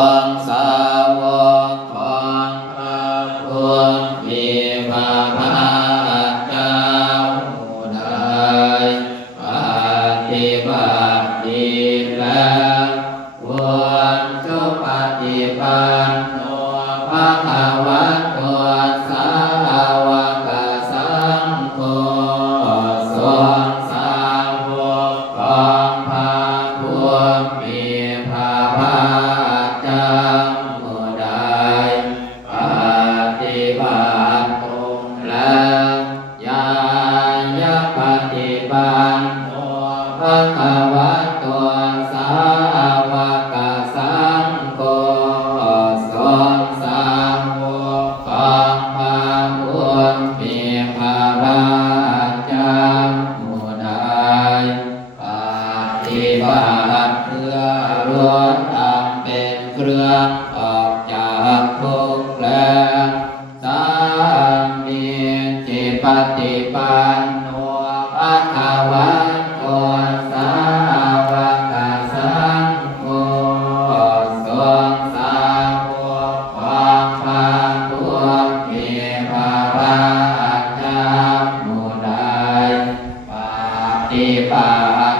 ของสาวกของพระผู้มีพระภาคเจ้าผู้ใดปฏิบัติดีแล้วควรจะปฏิบัติโนภะคะวะโตสาวกสังโฆสงฆ์สาวกของพระผู้มีพระภาคเจ้าผู้ใดปฏิบัติตรงแล้วยังปฏิบัติโนภะคะวะโตสาวกสังโฆสงฆ์สาวกของพระผู้มีพระภาคเจ้าผู้ใดปฏิบัติเพื่อล้วนทำเป็นเครื่องออกจากทุกข์แล้วสามีจิตปฏิปันโนภะคะวะโตสาวกสังโฆสงฆ์สาวกของพระผู้มีพระภาคเจ้าผู้ใดปฏิบัติ